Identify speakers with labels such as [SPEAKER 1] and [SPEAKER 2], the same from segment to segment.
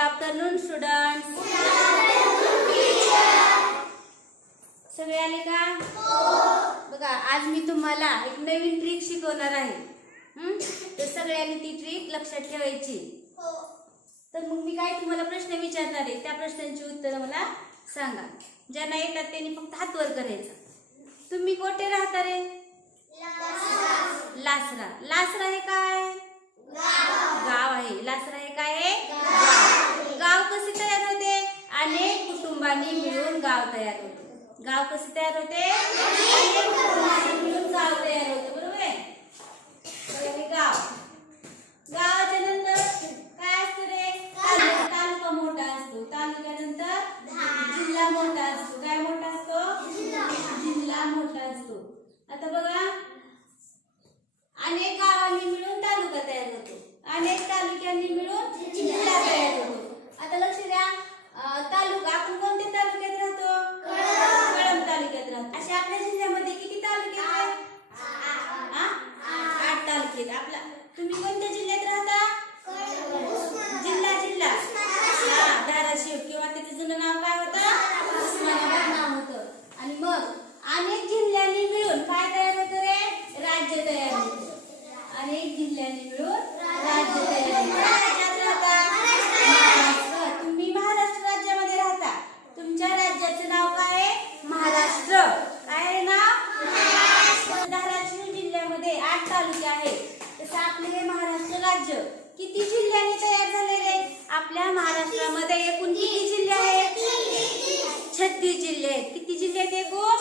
[SPEAKER 1] Afternoon student सगळे आले का? बघा आज मी तुम्हाला एक नवीन ट्रिक शिकवणार आहे. तर सगळ्यांनी ती ट्रिक लक्षात ठेवायची. तर मग मी काय तुम्हाला प्रश्न विचारणार आहे? त्या प्रश्नांची उत्तरं मला सांगा. ज्यांना येतात त्यांनी फक्त हात वर करायचा. तुम्ही कोठे राहता रे? लासरा. लासरा हे काय? गाव आहे. लासरा हे काय आहे? गाव. कसे तयार होते? अनेक कुटुंबांनी मिळून गाव तयार होते. गाव कसे तयार होते? अनेक कुटुंबांनी मिळून गाव तयार होते बरोबर आहे? गाव. गावाच्या नंतर काय असतं रे? तालुका तालुका मोठा असतो. तालुक्यानंतर जिल्हा मोठा असतो. काय मोठा असतो? जिल्हा मोठा असतो. आता बघा. अनेक गावांनी मिळून तालुका तयार होतो. अनेक तालुक्यांनी मिळून जिल्हा तयार होतो. आता लक्ष द्या. तालुका आपण कोणते तालुक्यात राहतो कळंब तालुक्यात राहतो असे आपल्या जिल्ह्यामध्ये किती तालुके आहेत हा? आठ तालुके आहेत. आपला तुम्ही कोणत्या जिल्ह्यात राहता जिल्हा जिल्हा हा, धाराशिव किंवा त्याचं जुनं नाव काय होतं उस्मानाबाद नाव होतं आणि मग अनेक जिल्ह्यांनी मिळून काय तयार होतं रे राज्य तयार होतं अनेक जिल्ह्यांनी मिळून राज्य तयार होतं कुठल्या राज्यात राहता महाराष्ट्र तुम्ही महाराष्ट्र राज्यामध्ये राहता तुमच्या राज्याचं नाव काय आहे महाराष्ट्र काय आहे नाव धाराशिव जिल्ह्यामध्ये आठ तालुके आहेत तसं आपले हे महाराष्ट्र राज्य किती जिल्ह्यांनी तयार झालेले आहेत? आपल्या महाराष्ट्रामध्ये एकूण किती जिल्हे आहेत छत्तीस जिल्हे आहेत किती जिल्हे आहेत एकूण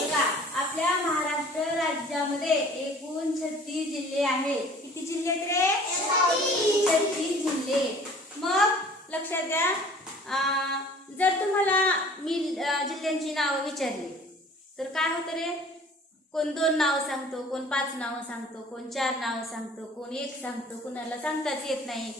[SPEAKER 1] बघा आपल्या महाराष्ट्र राज्यामध्ये एकूण छत्तीस जिल्हे आहेत किती जिल्हे आहेत रे छत्तीस जिल्हे मग लक्षात द्या अं, जर तुम्हाला मी अं, जिल्ह्यांची नावं विचारली तर रे कोण दोन नावं सांगतो कोण पाच नावं सांगतो कोण चार नावं सांगतो कोण एक सांगतो कुणाला सांगताच येत नाही.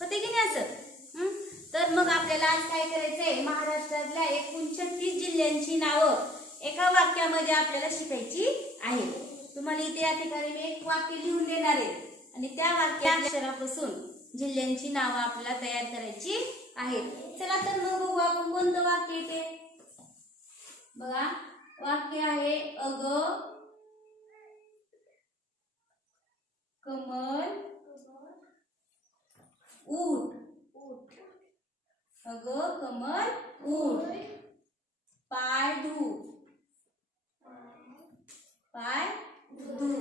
[SPEAKER 1] होते की नाही असं? तर मग आपल्याला आज काय करायचंय? महाराष्ट्रातल्या एकूण छत्तीस जिल्ह्यांची नावं एका वाक्यामध्ये आपल्याला शिकायची आहे तुम्हाला इथे या ठिकाणी मी एक वाक्य लिहून देणार आहे. आणि त्या वाक्या अक्षरापासून जिल्ह्यांची नावं आपल्याला तयार करायची आहेत. चला तर मग बघू आपण कोणतं वाक्य येते? बघा. वाक्य आहे अग. कमल. ऊट. अग कमल ऊट. पाय धू पाय धू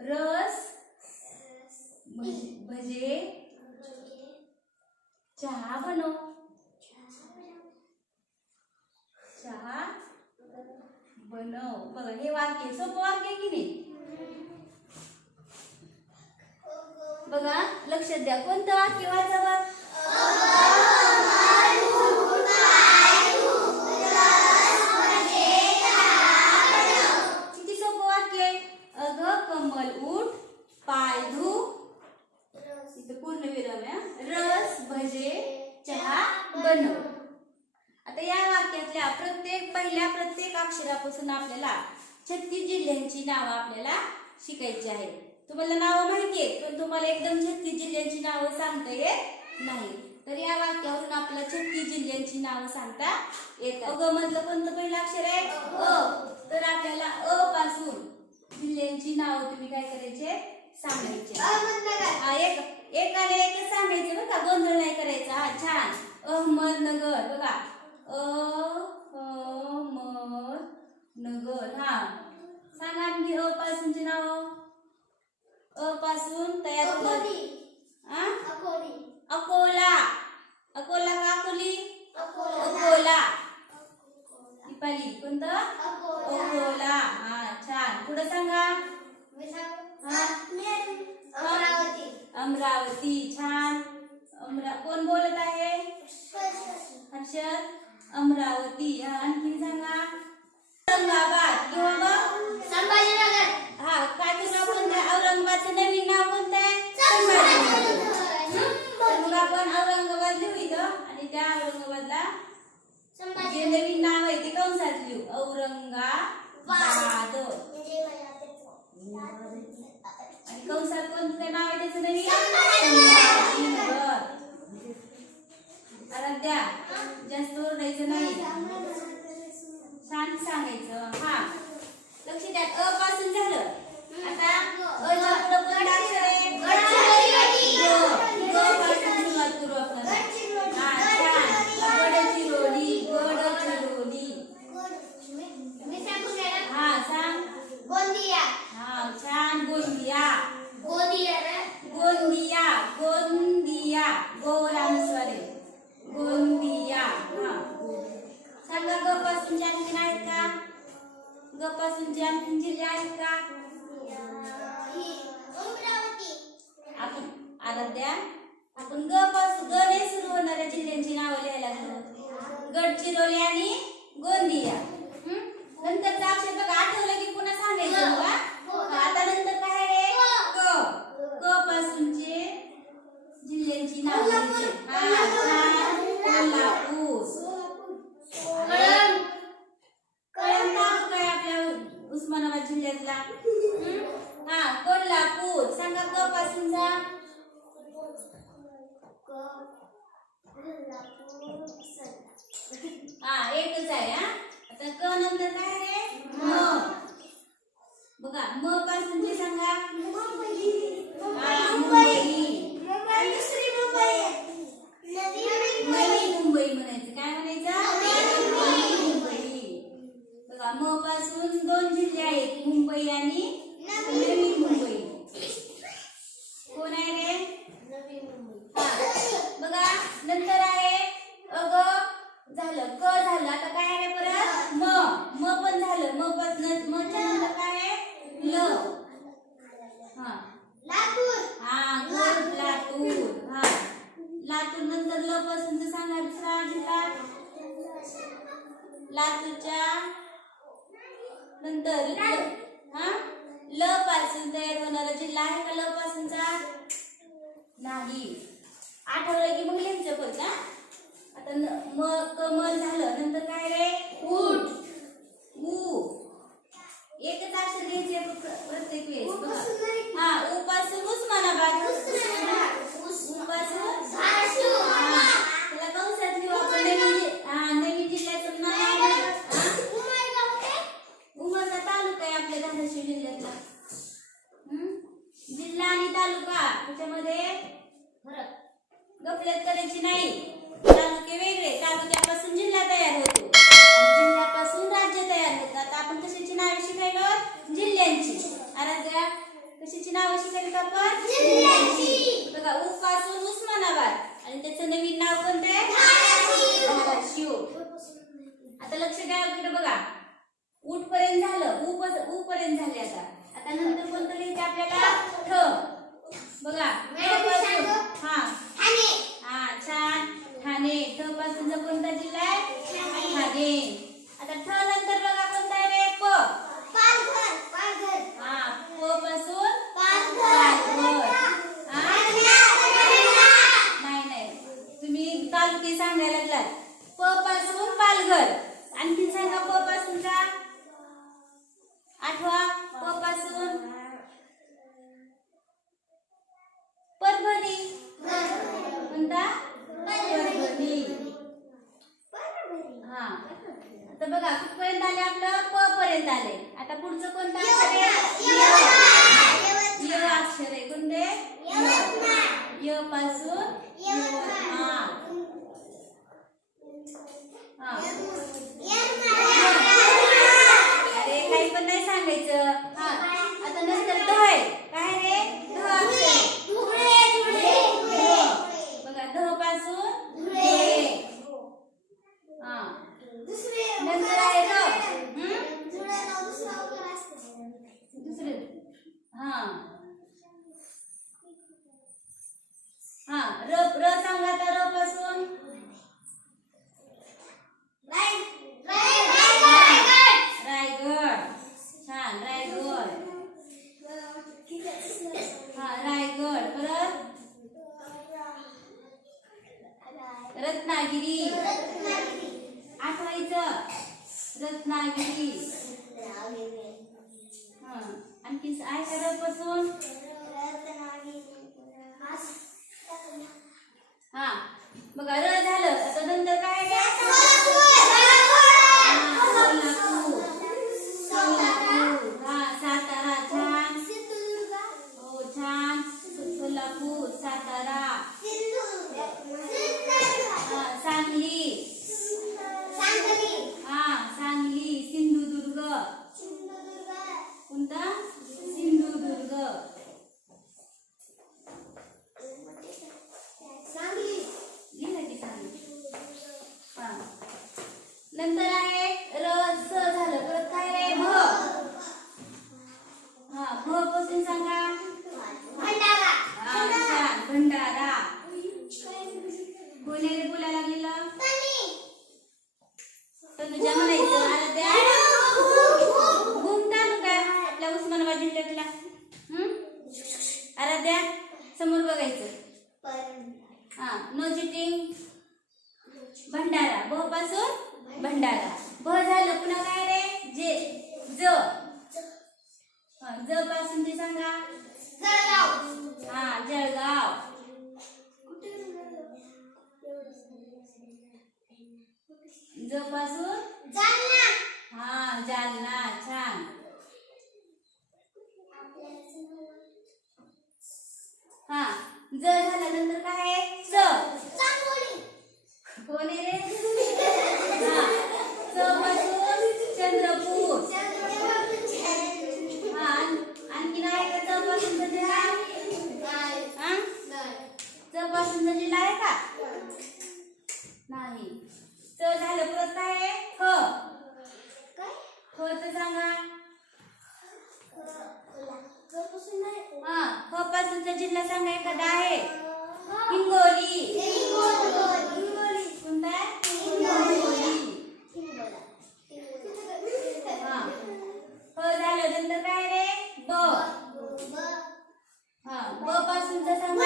[SPEAKER 1] रस. भज- भजे. चहा बनव चहा बनव बघा हे वाक्य सोपं वाक्य आहे की नाही बघा लक्षात द्या कोणतं वाक्य वाचावं किती सोपं वाक्य आहे अग कमल उठ पाय धू इथं पूर्ण विराम रस भजे चहा बनव आता या वाक्यातल्या प्रत्येक पहिल्या प्रत्येक अक्षरापासून आपल्याला छत्तीस जिल्ह्यांची नावं आपल्याला शिकायची आहेत. तुम्हाला नावं माहिती आहेत पण तुम्हाला एकदम छत्तीस जिल्ह्यांची नावं सांगता येत नाही. तर या वाक्यावरून आपल्याला छत्तीस जिल्ह्यांची नावं सांगता येतात. अग मधलं कोणतं पहिलं अक्षर आहे? अ. तर आपल्याला अ पासून जिल्ह्यांची नावं तुम्ही काय करायचे? सांगायचे. एक एकाला एकच सांगायचं का? गोंधळ नाही करायचा. हा छान. अहमदनगर. बघा. अहमदनगर हा सांगा आणखी अ पासूनचे नाव. अ पासून तयार आपल्या औरंगाबादला जे नवीन नाव आहे ते कंसात लिहू औरंगाबाद. आणि कंसात कोणतं नाव आहे त्याचं नवीन? आराध्या जास्त ओरडायचं नाही. शांत सांगायचं. हा. लक्ष द्या. अ पासून झालं. आता अ आहे आता क नंतर काय ग पासून सांगा लातूरच्या. नंतर हा? ल पासून तयार होणारा जिल्हा आहे का ल पासूनचा नाही. आठवलं की मग लिहायचं पण आता म कमल झालं. नंतर काय रे? उठ ऊ. एकच अक्षर घ्यायचे प्रत्येक वेळेस. हा उपासून उस्मानाबाद. उपासून आता लक्ष द्या इकडे बघा. उठ पर्यंत झालं. उप उ पर्यंत झाले आता. आता नंतर कोणतं लिहिते आपल्याला ठ. बघा. हा. हा छान. कोणता जिल्हा आहे?
[SPEAKER 2] ठाणे.
[SPEAKER 1] आता ठ नंतर बघा कोणता आहे रे? प. हा प पासून eu puzzle हा र सांगा संघाचा र मग झालं. आता नंतर काय खंडाला ब झालं पण काय रे? जे ज. ज पासून ते सांगा. जळगाव. हा जळगाव. ज पासून? जालना. हा जालना छान. हा ज झाल्यानंतर काय आहे? स कोणी रे ब. हां ब पासूनचा सांग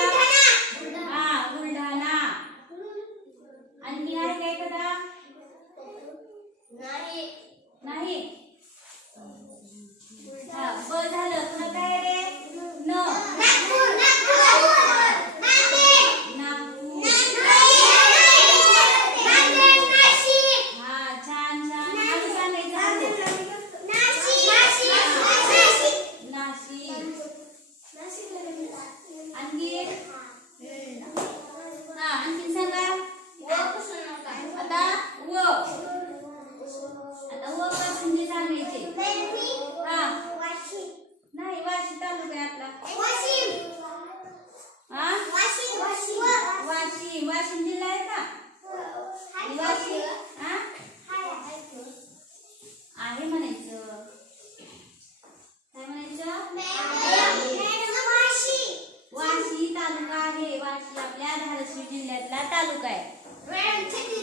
[SPEAKER 1] જિલ્લ્યાतला तालुका आहे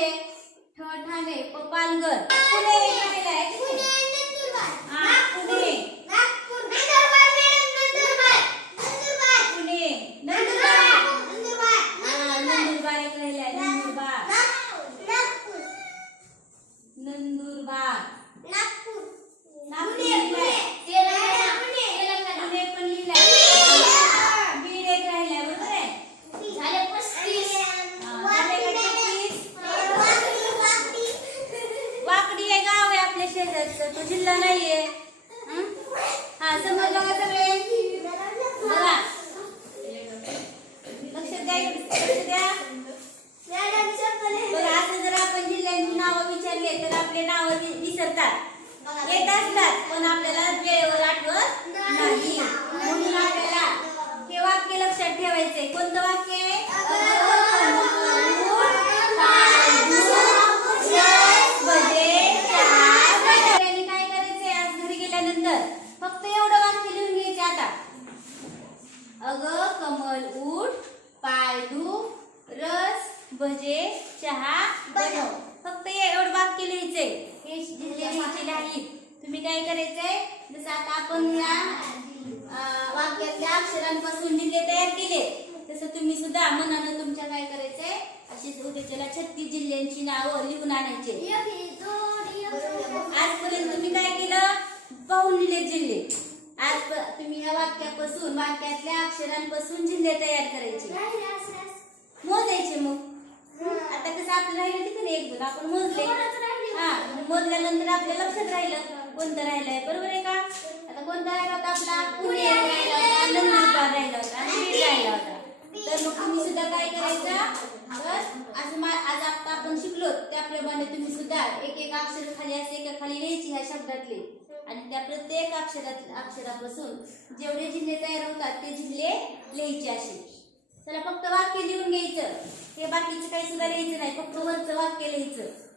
[SPEAKER 1] ठ ठाणे पपालगड पालघर पुणे. नावं विचारले तर आपले नाव विसरतात. येत असतात पण आपल्याला वेळेवर आठवत म्हणून फक्त एवढं वाक्य लिहून घ्यायचे आता. अगं कमल ऊ भजे चहा बनव. फक्त एवढं वाक्य लिहायचंय. हे लिहायचे नाहीत तुम्ही काय करायचंय? जसं आता आपण या वाक्यातल्या अक्षरांपासून जिल्हे तयार केले. तसं तुम्ही सुद्धा मनानं तुमच्या काय करायचंय? अशी उद्याच्याला छत्तीस जिल्ह्यांची नावं लिहून आणायचे. आजपर्यंत तुम्ही काय केलं? पाहून लिहिले जिल्हे. आज तुम्ही या वाक्यापासून वाक्यातल्या अक्षरांपासून जिल्हे तयार करायचे. मोजायचे मग. आता कसं आपलं राहिलं तिथे एक दोन आपण मोजले. हा मोजल्यानंतर आपल्या लक्षात राहिलं कोणतं राहिलंय बरोबर आहे का? आता कोणता राहिला होता आपला? पुणे राहिला होता नंदुरबार राहिला होता आणि बीड राहिला होता. तर मग तुम्ही सुद्धा काय करायचं? तर आज मा- आज आता आपण शिकलो त्याप्रमाणे तुम्ही सुद्धा एक एक अक्षर खाली असे एका खाली लिहायची ह्या शब्दातले. आणि त्या प्रत्येक अक्षरात अक्षरापासून जेवढे जिल्हे तयार होतात ते जिल्हे लिहायचे असे. चला फक्त वाक्य लिहून घ्यायचं. हे बाकीचं काही सुद्धा लिहायचं नाही फक्त वरचं वाक्य लिहायचं.